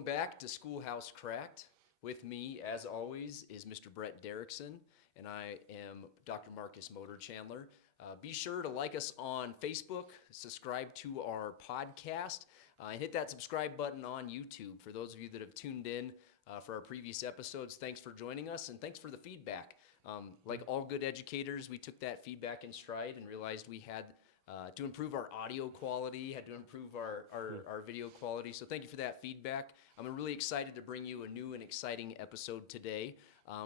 Welcome back to Schoolhouse Cracked. With me, as always, is Mr. Brett Derrickson, and I am Dr. Marcus Motor Chandler. Be sure to like us on Facebook, subscribe to our podcast, and hit that subscribe button on YouTube. For those of you that have tuned in for our previous episodes, thanks for joining us, and thanks for the feedback. Like all good educators, we took that feedback in stride and realized we had to improve our audio quality, had to improve our video quality. So thank you for that feedback. I'm really excited to bring you a new and exciting episode today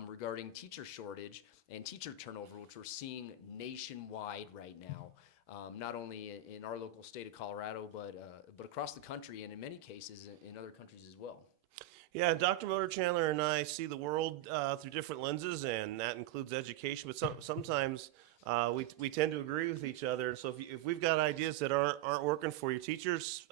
regarding teacher shortage and teacher turnover, which we're seeing nationwide right now. Not only in our local state of Colorado, but across the country, and in many cases in other countries as well. Yeah, Dr. Motor Chandler and I see the world through different lenses, and that includes education. But sometimes we tend to agree with each other. So if we've got ideas that aren't working for your teachers,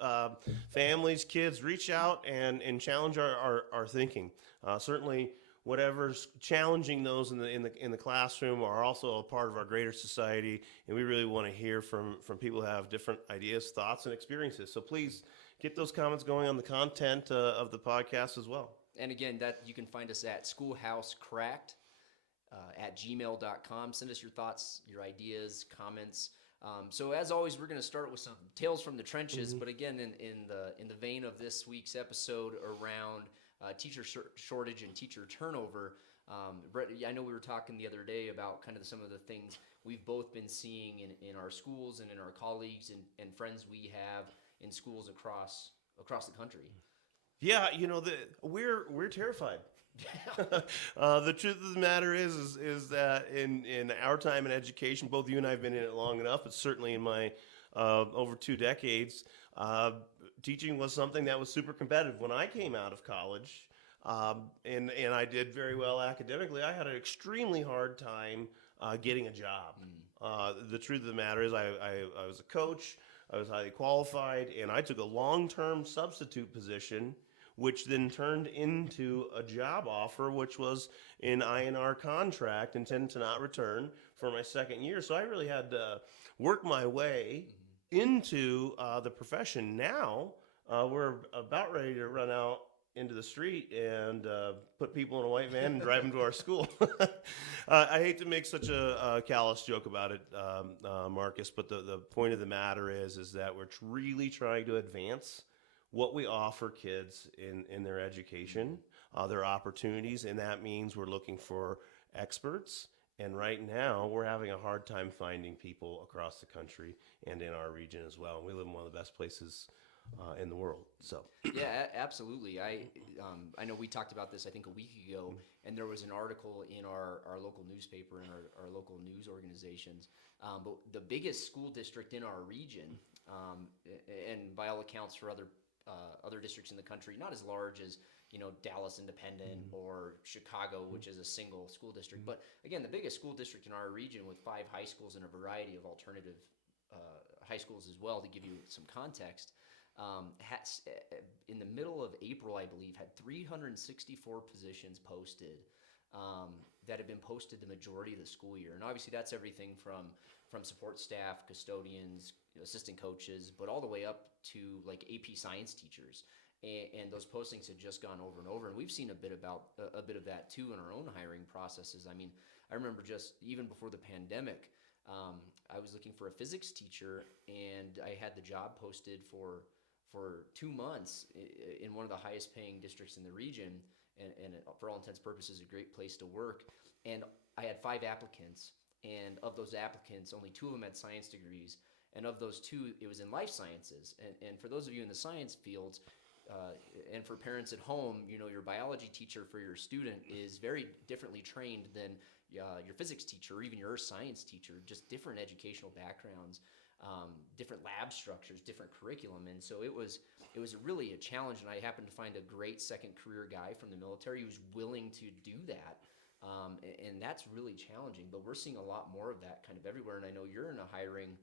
families, kids, reach out and challenge our thinking. Certainly, whatever's challenging those in the classroom are also a part of our greater society, and we really want to hear from people who have different ideas, thoughts, and experiences. So please get those comments going on the content of the podcast as well. And again, that you can find us at schoolhousecracked at gmail.com. Send us your thoughts, your ideas, comments. So as always, we're going to start with some tales from the trenches. But again, in the vein of this week's episode around teacher shortage and teacher turnover, Brett, I know we were talking the other day about kind of some of the things we've both been seeing in our schools and in our colleagues and friends we have in schools across the country. Yeah, we're terrified. The truth of the matter is that in our time in education, both you and I have been in it long enough, but certainly in my over 2 decades, teaching was something that was super competitive. When I came out of college, and I did very well academically, I had an extremely hard time getting a job. The truth of the matter is I was a coach, I was highly qualified, and I took a long-term substitute position, which then turned into a job offer, which was an INR contract intended to not return for my second year. So I really had to work my way into the profession. Now we're about ready to run out into the street and put people in a white van and drive them to our school. I hate to make such a callous joke about it, Marcus, but the point of the matter is that we're really trying to advance what we offer kids in their education, their opportunities, and that means we're looking for experts. And right now, we're having a hard time finding people across the country and in our region as well. And we live in one of the best places in the world. So yeah, absolutely. I know we talked about this I think a week ago, and there was an article in our local newspaper and our local news organizations. But the biggest school district in our region, and by all accounts for other districts in the country, not as large as Dallas Independent or Chicago, which is a single school district, but again, the biggest school district in our region with 5 high schools and a variety of alternative high schools as well. To give you some context, in the middle of April, I believe, had 364 positions posted that have been posted the majority of the school year. And obviously that's everything from support staff, custodians, assistant coaches, but all the way up to like AP science teachers. And those postings had just gone over and over. And we've seen a bit of that too in our own hiring processes. I mean, I remember just even before the pandemic, I was looking for a physics teacher, and I had the job posted for 2 months in one of the highest paying districts in the region, and for all intents and purposes, a great place to work. And I had 5 applicants, and of those applicants, only 2 of them had science degrees. And of those 2, it was in life sciences. And for those of you in the science fields, and for parents at home, your biology teacher for your student is very differently trained than your physics teacher or even your science teacher, just different educational backgrounds, different lab structures, different curriculum. And so it was really a challenge, and I happened to find a great second career guy from the military who was willing to do that. And that's really challenging, but we're seeing a lot more of that kind of everywhere. And I know you're in a hiring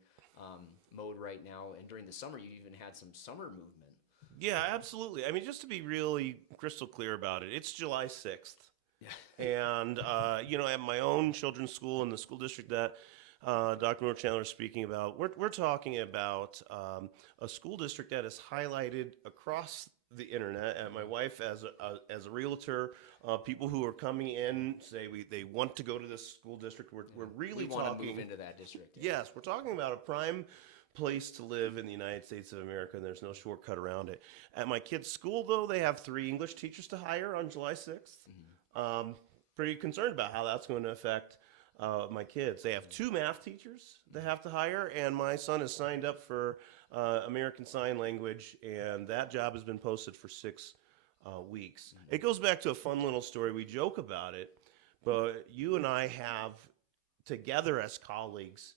mode right now, and during the summer you even had some summer movement. yeah, absolutely. I mean, just to be really crystal clear about it, it's July 6th. Yeah. And, at my own children's school in the school district that Dr. Moore Chandler speaking about. We're talking about a school district that is highlighted across the internet. And my wife, as a realtor, people who are coming in say they want to go to this school district. We're really We want to talking. move into that district. Yeah. Yes, we're talking about a prime place to live in the United States of America, and there's no shortcut around it. At my kids' school, though, they have 3 English teachers to hire on July 6th. Pretty concerned about how that's going to affect my kids. They have 2 math teachers they have to hire, and my son is signed up for American Sign Language, and that job has been posted for 6 weeks. It goes back to a fun little story. We joke about it, but you and I have, together as colleagues,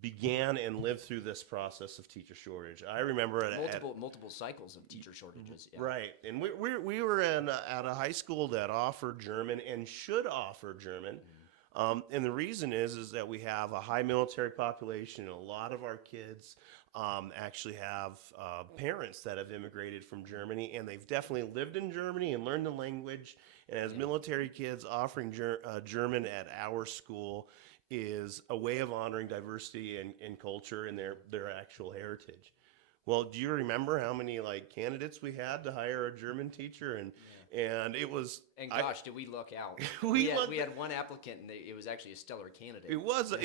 began and lived through this process of teacher shortage. I remember Multiple cycles of teacher shortages. Yeah. right, and we were at a high school that offered German and should offer German, and the reason is that we have a high military population. And a lot of our kids actually have parents that have immigrated from Germany, and they've definitely lived in Germany and learned the language. And as military kids, offering German at our school is a way of honoring diversity and culture and their actual heritage. Well, do you remember how many candidates we had to hire a German teacher? And it was Did we luck out? we had one applicant, and it was actually a stellar candidate. It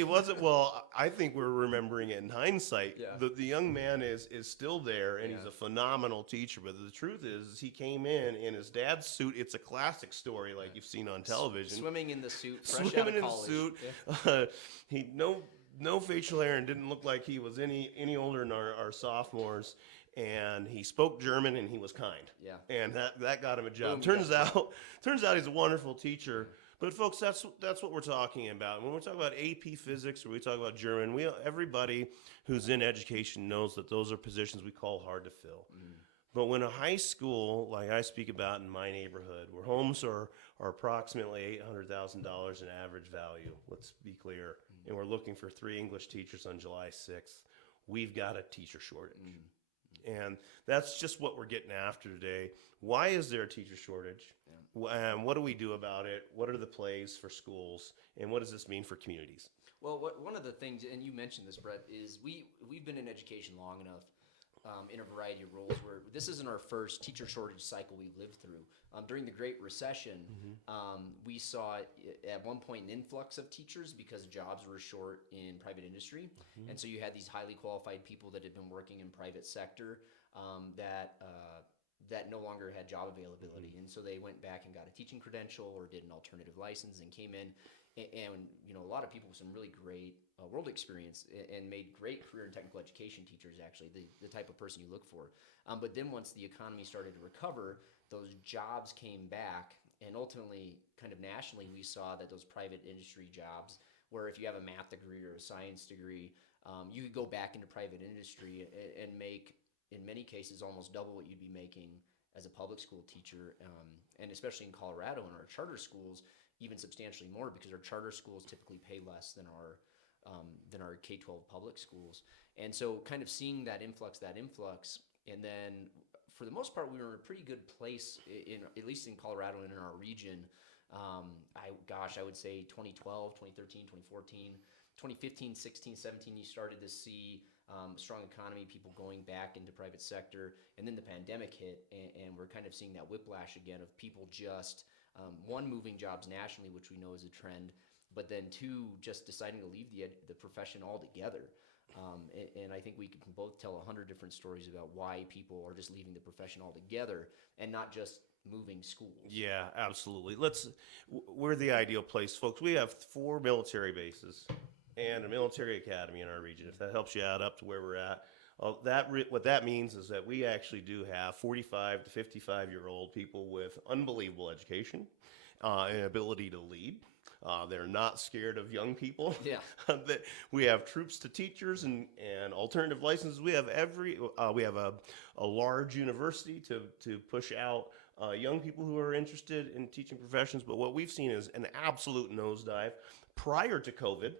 wasn't. Well, I think we're remembering it in hindsight. Yeah. The young man is still there, and Yeah. he's a phenomenal teacher. But the truth is he came in his dad's suit. It's a classic story like you've seen on television. Swimming in the suit, fresh Swimming out of in the college. suit. Yeah. He no facial hair and didn't look like he was any older than our sophomores. And he spoke German and he was kind. Yeah. And that got him a job. Boom, Turns out he's a wonderful teacher. But folks, that's what we're talking about. When we talk about AP Physics or we talk about German, everybody who's in education knows that those are positions we call hard to fill. But when a high school, like I speak about in my neighborhood, where homes are approximately $800,000 in average value, let's be clear, and we're looking for 3 English teachers on July 6th, we've got a teacher shortage. And that's just what we're getting after today. Why is there a teacher shortage? And what do we do about it? What are the plays for schools? And what does this mean for communities? Well, one of the things, and you mentioned this, Brett, is we've been in education long enough in a variety of roles where this isn't our first teacher shortage cycle we lived through. During the Great Recession, we saw at one point an influx of teachers because jobs were short in private industry. And so you had these highly qualified people that had been working in private sector that no longer had job availability. And so they went back and got a teaching credential or did an alternative license and came in. And a lot of people with some really great world experience and made great career and technical education teachers, actually, the type of person you look for. But then once the economy started to recover, those jobs came back. And ultimately, kind of nationally, we saw that those private industry jobs, where if you have a math degree or a science degree, you could go back into private industry and make, in many cases, almost double what you'd be making as a public school teacher. And especially in Colorado, in our charter schools, even substantially more, because our charter schools typically pay less than our K-12 public schools. And so kind of seeing that influx, and then for the most part, we were in a pretty good place, at least in Colorado and in our region. I would say 2012, 2013, 2014, 2015, 16, 17, you started to see a strong economy, people going back into private sector, and then the pandemic hit, and we're kind of seeing that whiplash again of people just, one, moving jobs nationally, which we know is a trend, but then 2, just deciding to leave the profession altogether. And I think we can both tell 100 different stories about why people are just leaving the profession altogether and not just moving schools. Yeah, absolutely. We're the ideal place, folks. We have 4 military bases and a military academy in our region, if that helps you add up to where we're at. What that means is that we actually do have 45 to 55-year-old people with unbelievable education and ability to lead. They're not scared of young people. Yeah. We have troops to teachers and alternative licenses. We have a large university to push out young people who are interested in teaching professions. But what we've seen is an absolute nosedive prior to COVID,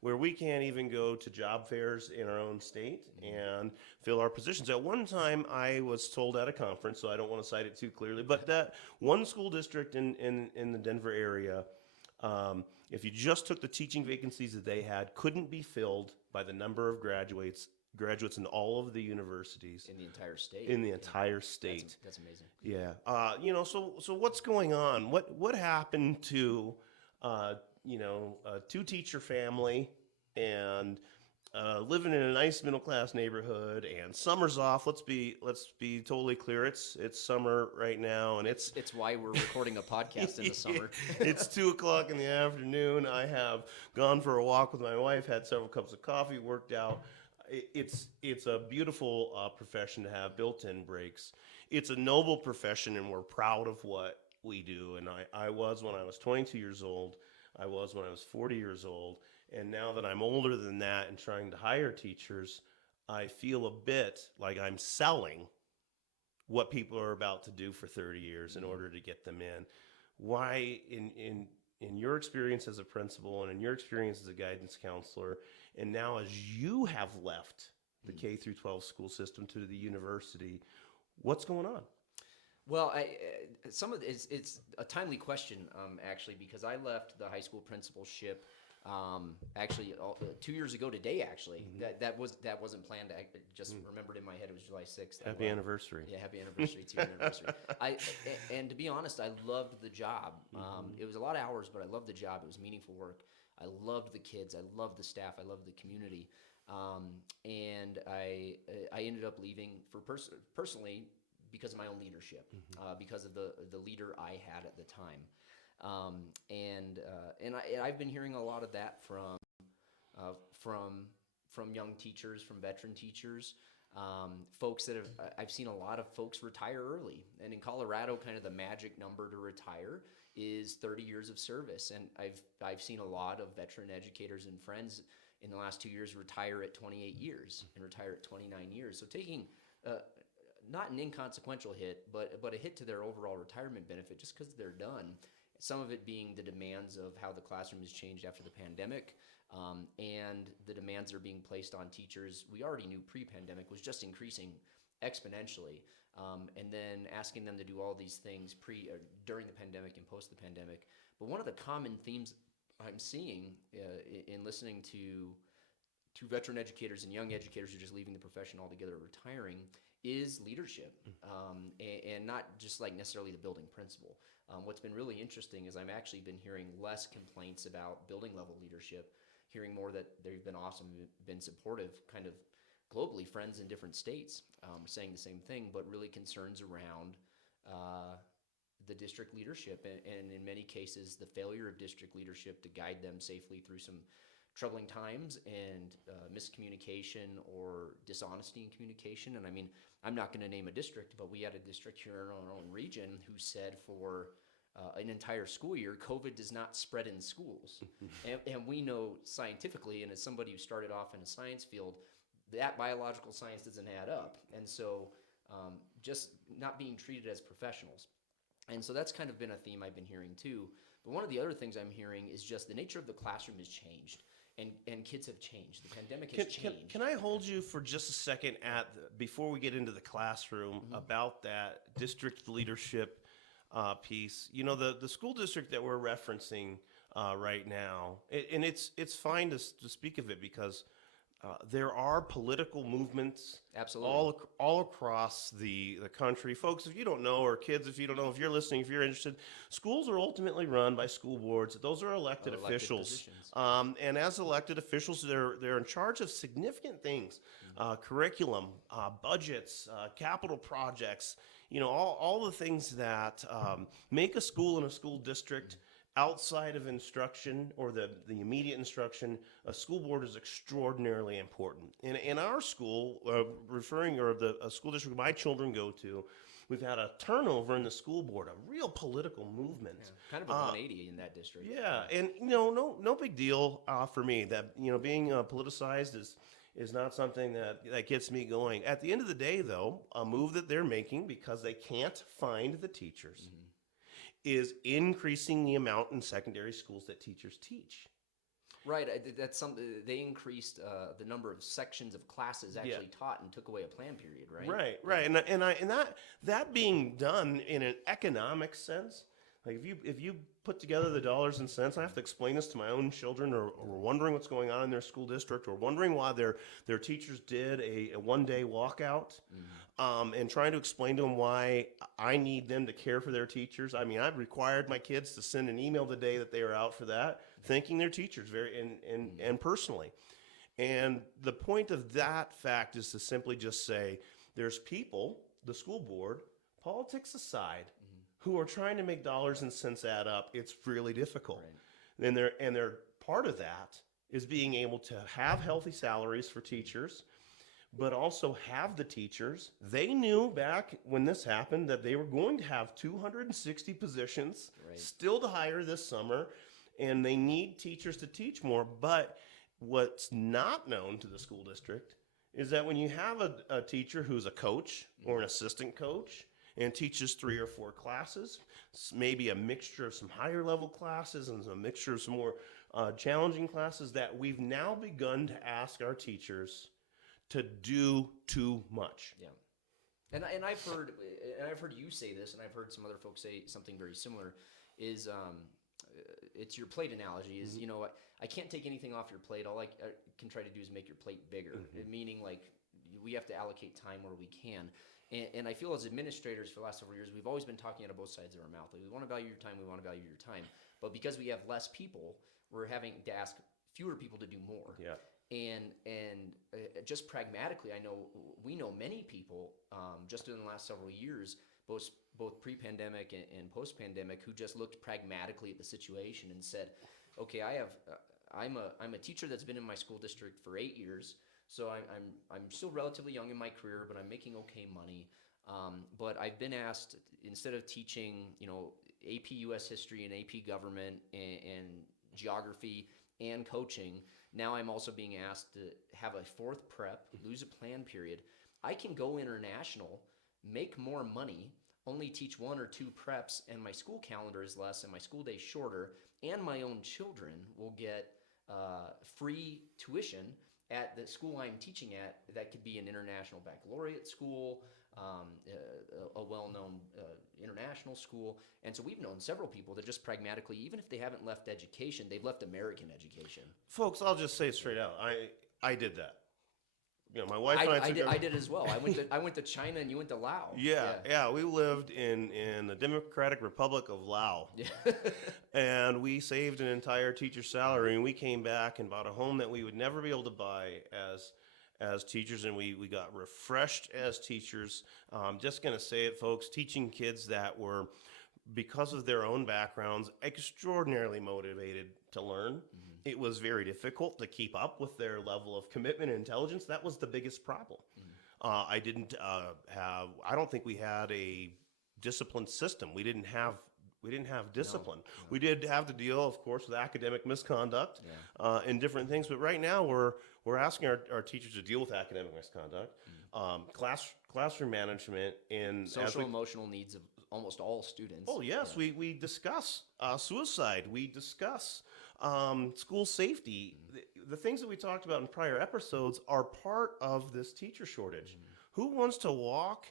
where we can't even go to job fairs in our own state and fill our positions. At one time, I was told at a conference, so I don't want to cite it too clearly, but that one school district in the Denver area If you just took the teaching vacancies that they had, couldn't be filled by the number of graduates in all of the universities In the entire state. in the Yeah. entire state. That's amazing. Yeah. So what's going on? What happened to a two-teacher family and living in a nice middle-class neighborhood, and summer's off. Let's be totally clear. It's summer right now, and it's It's why we're recording a podcast in the summer. it's 2 o'clock in the afternoon. I have gone for a walk with my wife, had several cups of coffee, worked out. It's a beautiful profession to have built-in breaks. It's a noble profession, and we're proud of what we do. And I was when I was 22 years old. I was when I was 40 years old. And now that I'm older than that and trying to hire teachers, I feel a bit like I'm selling what people are about to do for 30 years in order to get them in. Why, in your experience as a principal and in your experience as a guidance counselor, and now as you have left the K through 12 school system to the university, what's going on? Well, it's a timely question, actually, because I left the high school principalship actually 2 years ago today. Actually, that wasn't planned. I just remembered in my head it was July 6th. Happy anniversary! Yeah, happy anniversary to your anniversary. And to be honest, I loved the job. It was a lot of hours, but I loved the job. It was meaningful work. I loved the kids. I loved the staff. I loved the community. And I ended up leaving for personally because of my own leadership, because of the leader I had at the time. And I've been hearing a lot of that from young teachers, from veteran teachers, folks that I've seen a lot of folks retire early. And in Colorado, kind of the magic number to retire is 30 years of service. And I've seen a lot of veteran educators and friends in the last 2 years retire at 28 years and retire at 29 years. So taking not an inconsequential hit, but a hit to their overall retirement benefit just because they're done. Some of it being the demands of how the classroom has changed after the pandemic, and the demands that are being placed on teachers we already knew pre-pandemic was just increasing exponentially. And then asking them to do all these things during the pandemic and post the pandemic. But one of the common themes I'm seeing in listening to veteran educators and young educators who are just leaving the profession altogether, retiring, is leadership, and not just like necessarily the building principal. What's been really interesting is I've actually been hearing less complaints about building level leadership, hearing more that they've been awesome, been supportive, kind of globally, friends in different states saying the same thing, but really concerns around the district leadership, and in many cases, the failure of district leadership to guide them safely through some troubling times and miscommunication or dishonesty in communication. And I mean, I'm not going to name a district, but we had a district here in our own region who said for an entire school year, COVID does not spread in schools. And we know scientifically, and as somebody who started off in a science field, that biological science doesn't add up. And so just not being treated as professionals. And so that's kind of been a theme I've been hearing too. But one of the other things I'm hearing is just the nature of the classroom has changed. And kids have changed. The pandemic has changed. Can I hold you for just a second before we get into the classroom about that district leadership piece? You know, the school district that we're referencing right now, and it's fine to speak of it because there are political movements Absolutely. all across the country. Folks, if you don't know, or kids, if you don't know, if you're listening, if you're interested, schools are ultimately run by school boards. Those are elected officials. And as elected officials, they're in charge of significant things, curriculum, budgets, capital projects, you know, all the things that make a school and a school district outside of instruction or the immediate instruction. A school board is extraordinarily important. In our school, a school district my children go to, we've had a turnover in the school board, a real political movement. Yeah, kind of a 180 in that district. Yeah, and you know, no big deal for me. That, you know, being politicized is not something that gets me going. At the end of the day, though, a move that they're making because they can't find the teachers is increasing the amount in secondary schools that teachers teach. Right, that's something. They increased the number of sections of classes actually taught and took away a plan period, right? Right. And that being done in an economic sense, Like if you put together the dollars and cents, I have to explain this to my own children, or wondering what's going on in their school district, or wondering why their teachers did a 1 day walkout, and trying to explain to them why I need them to care for their teachers. I mean, I've required my kids to send an email the day that they are out for that, thanking their teachers and personally. And the point of that fact is to simply just say, there's people, the school board, politics aside, who are trying to make dollars and cents add up. It's really difficult. Right. And they're part of that is being able to have healthy salaries for teachers, but also have the teachers. They knew back when this happened that they were going to have 260 positions still to hire this summer, and they need teachers to teach more. But what's not known to the school district is that when you have a teacher who's a coach or an assistant coach and teaches 3 or 4 classes, maybe a mixture of some higher level classes and a mixture of some more challenging classes, that we've now begun to ask our teachers to do too much. Yeah. And I've heard you say this, and I've heard some other folks say something very similar, is it's your plate analogy is, I can't take anything off your plate. All I can try to do is make your plate bigger, meaning like we have to allocate time where we can. And I feel as administrators for the last several years, we've always been talking out of both sides of our mouth. Like, we want to value your time, we want to value your time. But because we have less people, we're having to ask fewer people to do more. Yeah. And just pragmatically, we know many people just in the last several years, both pre-pandemic and post-pandemic, who just looked pragmatically at the situation and said, okay, I'm a teacher that's been in my school district for 8 years. So I'm still relatively young in my career, but I'm making okay money. But I've been asked, instead of teaching, AP US history and AP government and geography and coaching, now I'm also being asked to have a 4th prep, lose a plan period. I can go international, make more money, only teach 1 or 2 preps, and my school calendar is less and my school day shorter, and my own children will get free tuition at the school I'm teaching at. That could be an international baccalaureate school, a well-known international school. And so we've known several people that just pragmatically, even if they haven't left education, they've left American education. Folks, I'll just say it straight out. I did that. My wife and I did as well. I went to China and you went to Laos. Yeah. We lived in the Democratic Republic of Laos. Yeah. And we saved an entire teacher's salary, and we came back and bought a home that we would never be able to buy as teachers, and we got refreshed as teachers. I'm just going to say it, folks, teaching kids that were, because of their own backgrounds, extraordinarily motivated to learn. It was very difficult to keep up with their level of commitment and intelligence. That was the biggest problem. I don't think we had a disciplined system. We didn't have discipline. No. We did have to deal, of course, with academic misconduct and different things. But right now, we're asking our teachers to deal with academic misconduct, classroom management, and social emotional needs of almost all students. Oh yes, we discuss suicide. We discuss school safety. The things that we talked about in prior episodes are part of this teacher shortage. Who wants to walk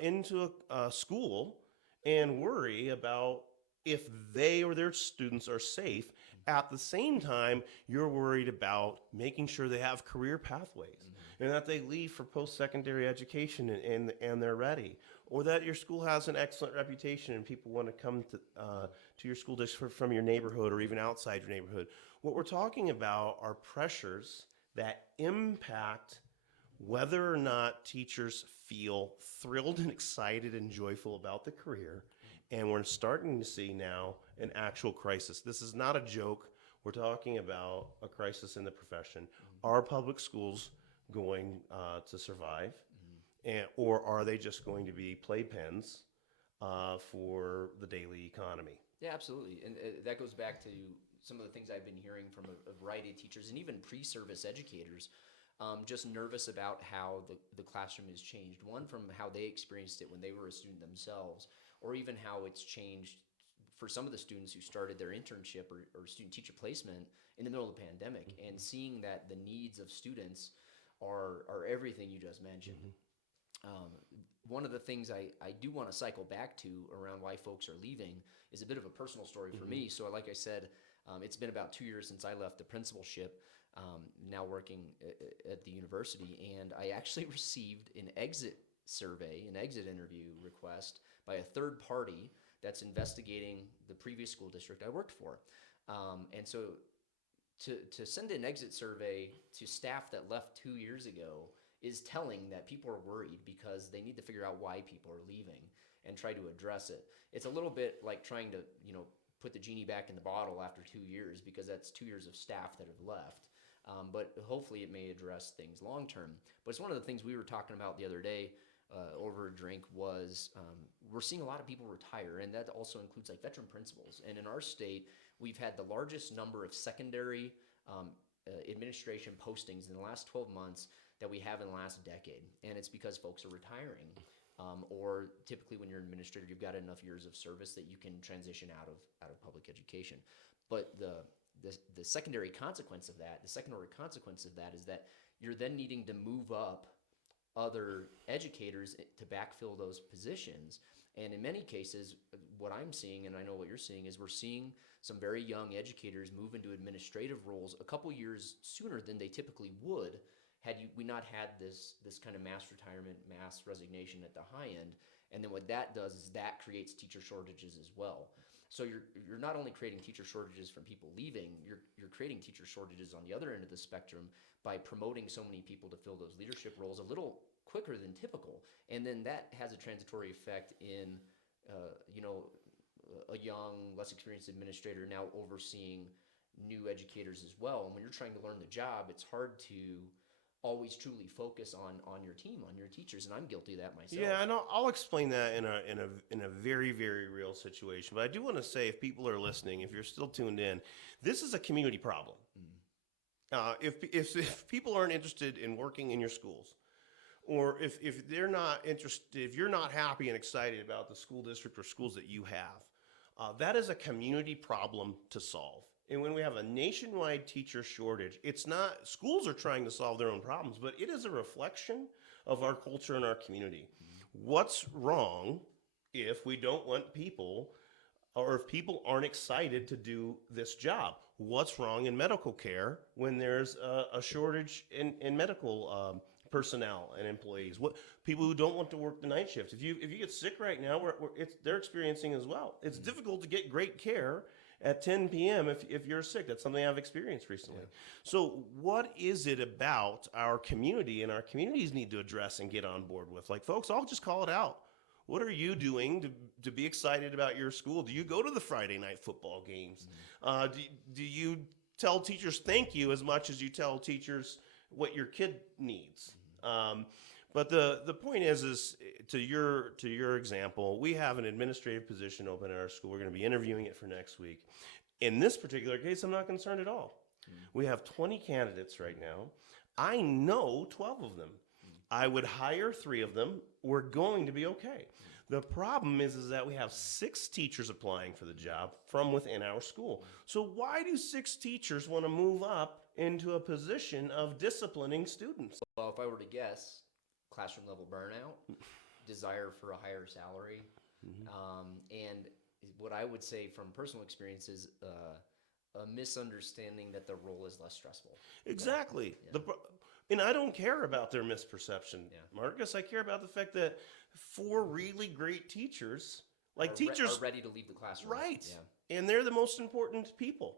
into a school and worry about if they or their students are safe? At the same time, you're worried about making sure they have career pathways and that they leave for post-secondary education and they're ready, or that your school has an excellent reputation and people want to come to your school district from your neighborhood or even outside your neighborhood. What we're talking about are pressures that impact whether or not teachers feel thrilled and excited and joyful about the career. And we're starting to see now an actual crisis. This is not a joke. We're talking about a crisis in the profession. Are public schools going to survive? Or are they just going to be playpens for the daily economy? Yeah, absolutely. And that goes back to some of the things I've been hearing from a variety of teachers and even pre-service educators, just nervous about how the classroom has changed. One, from how they experienced it when they were a student themselves, or even how it's changed for some of the students who started their internship or student teacher placement in the middle of the pandemic, and seeing that the needs of students are everything you just mentioned. one of the things I do want to cycle back to around why folks are leaving is a bit of a personal story for me. So like I said, it's been about 2 years since I left the principalship, now working at the university, and I actually received an exit survey, an exit interview request by a third party that's investigating the previous school district I worked for. And so to send an exit survey to staff that left 2 years ago is telling that people are worried because they need to figure out why people are leaving and try to address it. It's a little bit like trying to, put the genie back in the bottle after 2 years, because that's 2 years of staff that have left. But hopefully it may address things long term. But it's one of the things we were talking about the other day over a drink was we're seeing a lot of people retire, and that also includes like veteran principals. And in our state, we've had the largest number of secondary administration postings in the last 12 months that we have in the last decade. And it's because folks are retiring. Or typically when you're an administrator, you've got enough years of service that you can transition out of public education. But the secondary consequence of that, is that you're then needing to move up other educators to backfill those positions. And in many cases, what I'm seeing, and I know what you're seeing, is we're seeing some very young educators move into administrative roles a couple years sooner than they typically would had we not had this kind of mass retirement, mass resignation at the high end. And then what that does is that creates teacher shortages as well. So you're not only creating teacher shortages from people leaving, you're creating teacher shortages on the other end of the spectrum by promoting so many people to fill those leadership roles a little quicker than typical. And then that has a transitory effect in a young, less experienced administrator now overseeing new educators as well. And when you're trying to learn the job, it's hard to always truly focus on your team, on your teachers, and I'm guilty of that myself. Yeah, and I'll explain that in a very, very real situation. But I do want to say, if people are listening, if you're still tuned in, this is a community problem. If people aren't interested in working in your schools, or if they're not interested, if you're not happy and excited about the school district or schools that you have, that is a community problem to solve. And when we have a nationwide teacher shortage, it's not, schools are trying to solve their own problems, but it is a reflection of our culture and our community. What's wrong if we don't want people, or if people aren't excited to do this job? What's wrong in medical care when there's a shortage in medical personnel and employees? What people who don't want to work the night shift? If you get sick right now, they're experiencing as well. It's difficult to get great care at 10 p.m. if you're sick. That's something I've experienced recently. Yeah. So what is it about our community, and our communities need to address and get on board with? Like, folks, I'll just call it out. What are you doing to be excited about your school? Do you go to the Friday night football games? Do you tell teachers thank you as much as you tell teachers what your kid needs? But the point is to your example, we have an administrative position open at our school. We're going to be interviewing it for next week. In this particular case, I'm not concerned at all. We have 20 candidates right now. I know 12 of them. I would hire 3 of them. We're going to be okay. The problem is that we have 6 teachers applying for the job from within our school. So why do 6 teachers want to move up into a position of disciplining students? Well, if I were to guess, classroom level burnout, desire for a higher salary, and what I would say from personal experience is a misunderstanding that the role is less stressful. Exactly. Yeah. And I don't care about their misperception, Marcus. I care about the fact that 4 really great teachers, teachers are ready to leave the classroom. Right. Yeah. And they're the most important people.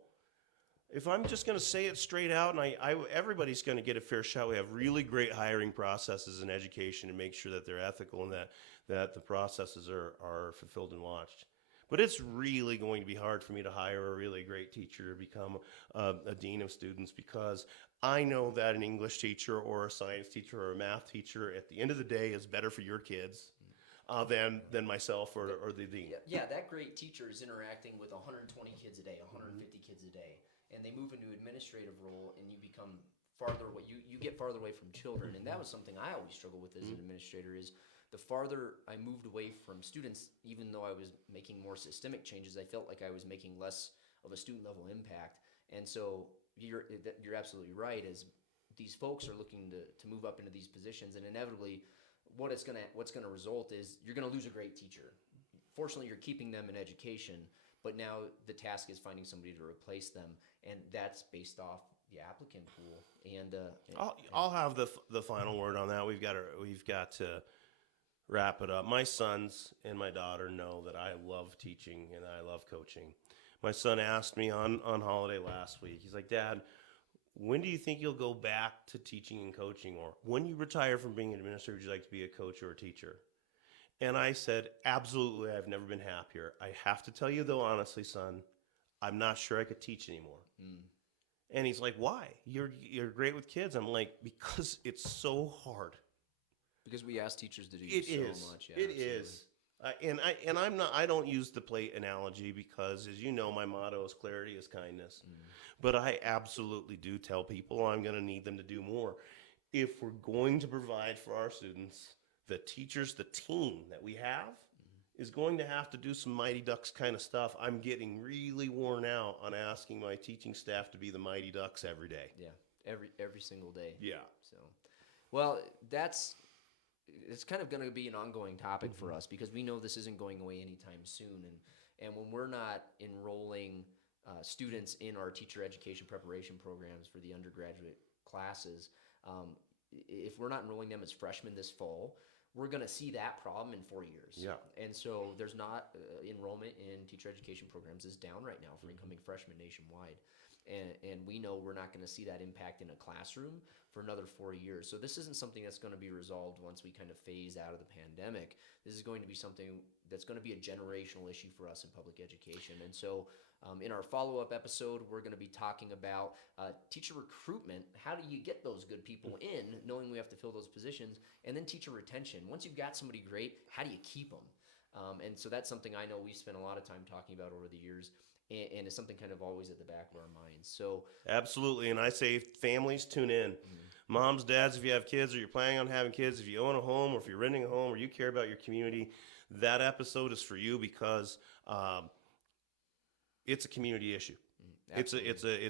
If I'm just going to say it straight out, and everybody's going to get a fair shot, we have really great hiring processes in education to make sure that they're ethical and that the processes are fulfilled and watched. But it's really going to be hard for me to hire a really great teacher to become a dean of students, because I know that an English teacher or a science teacher or a math teacher at the end of the day is better for your kids than myself or the dean. Yeah, that great teacher is interacting with 120 kids a day, 150 kids a day, and they move into an administrative role, and you become farther away. You get farther away from children, and that was something I always struggle with as an administrator. Is the farther I moved away from students, even though I was making more systemic changes, I felt like I was making less of a student level impact. And so you're absolutely right. As these folks are looking to move up into these positions, and inevitably, what's gonna result is you're gonna lose a great teacher. Fortunately, you're keeping them in education, but now the task is finding somebody to replace them, and that's based off the applicant pool. I'll have the final word on that. We've got to wrap it up. My sons and my daughter know that I love teaching and I love coaching. My son asked me on holiday last week. He's like, Dad, when do you think you'll go back to teaching and coaching, or when you retire from being an administrator, would you like to be a coach or a teacher? And I said, absolutely, I've never been happier. I have to tell you, though, honestly, son, I'm not sure I could teach anymore. And he's like, why? You're great with kids. I'm like, because it's so hard. Because we ask teachers to do It so is. much. Yeah, It absolutely. is. And I'm not. I don't use the plate analogy because, as you know, my motto is clarity is kindness. But I absolutely do tell people I'm going to need them to do more. If we're going to provide for our students, the teachers, the team that we have, is going to have to do some Mighty Ducks kind of stuff. I'm getting really worn out on asking my teaching staff to be the Mighty Ducks every day. Yeah, every single day. Yeah. So, well, it's kind of going to be an ongoing topic for us because we know this isn't going away anytime soon. And when we're not enrolling students in our teacher education preparation programs for the undergraduate classes, if we're not enrolling them as freshmen this fall, we're going to see that problem in 4 years. Yeah. And so there's not enrollment in teacher education programs is down right now for incoming freshmen nationwide. And we know we're not going to see that impact in a classroom for another 4 years. So this isn't something that's going to be resolved once we kind of phase out of the pandemic. This is going to be something that's going to be a generational issue for us in public education. And so in our follow-up episode, we're going to be talking about teacher recruitment. How do you get those good people in, knowing we have to fill those positions? And then teacher retention. Once you've got somebody great, how do you keep them? And so that's something I know we spent a lot of time talking about over the years, and it's something kind of always at the back of our minds. So Absolutely. And I say families, tune in. Moms, dads, if you have kids or you're planning on having kids, if you own a home or if you're renting a home or you care about your community, that episode is for you because it's a community issue. It's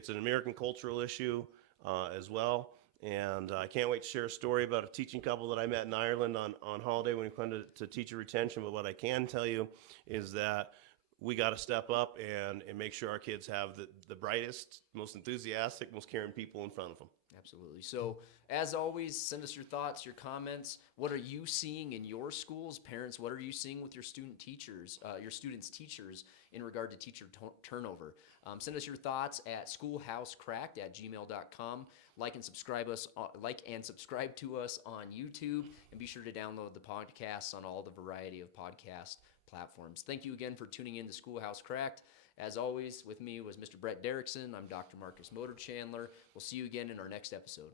an American cultural issue as well. And I can't wait to share a story about a teaching couple that I met in Ireland on holiday when we went to teacher retention. But what I can tell you is that we got to step up and make sure our kids have the brightest, most enthusiastic, most caring people in front of them. Absolutely. So, as always, send us your thoughts, your comments. What are you seeing in your schools? Parents, what are you seeing with your students' teachers in regard to teacher turnover? Send us your thoughts at schoolhousecracked@gmail.com. Like and subscribe to us on YouTube, and be sure to download the podcasts on all the variety of podcast platforms. Thank you again for tuning in to Schoolhouse Cracked. As always, with me was Mr. Brett Derrickson. I'm Dr. Marcus Motor Chandler. We'll see you again in our next episode.